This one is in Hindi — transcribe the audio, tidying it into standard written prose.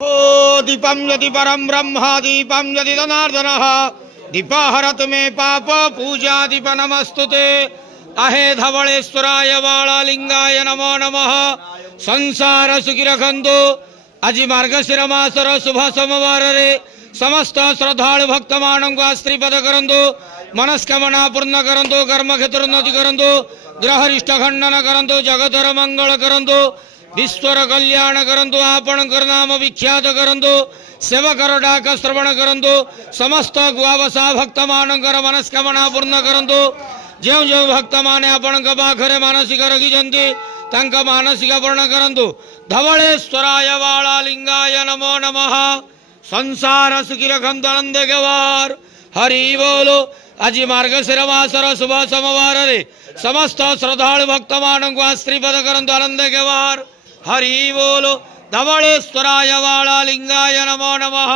ओ दीपम यदि परम ब्रह्म दीपम यदि जनार्दनः दीपहरतु मे पाप पूजा दीप नमस्तुते अहे धवलेश्वराय बालालिंगाय नमो नमः। संसार सुखी रखंतु। आज मार्गशीर मासर शुभ सोमवार रे समस्त श्रद्धालु भक्त मान को आशीर्वाद करंतु, मनस्कामना पूर्ण करंतु, कर्म क्षेत्र उन्नति करंतु, ग्रहरिष्ट खंडन करंतु, जगतर मंगल करंतु, विश्वर कल्याण करंतु, आपणकर नाम विख्यात करंतु, सेवकर डाक श्रवण करंतु, समस्त गुआवसा भक्त मानकर मनस्कामना पूर्ण करंतु। जो जो भक्त माने आपण पाखरे मानसिक रखिछंती तांक मानसिक पूर्ण करंतु। धवलेश्वराय बालालिंगाय नमो नमः। संसार सुखी रखंतु आनंद गवार हरि बोलो। आज मार्गशीर मासर शुभ सोमवार रे समस्त श्रद्धालु भक्त मान को आशीर्वाद करंतु आनंद गवार हरि बोलो। धवलेश्वराय बालालिंगाय नमो नमः।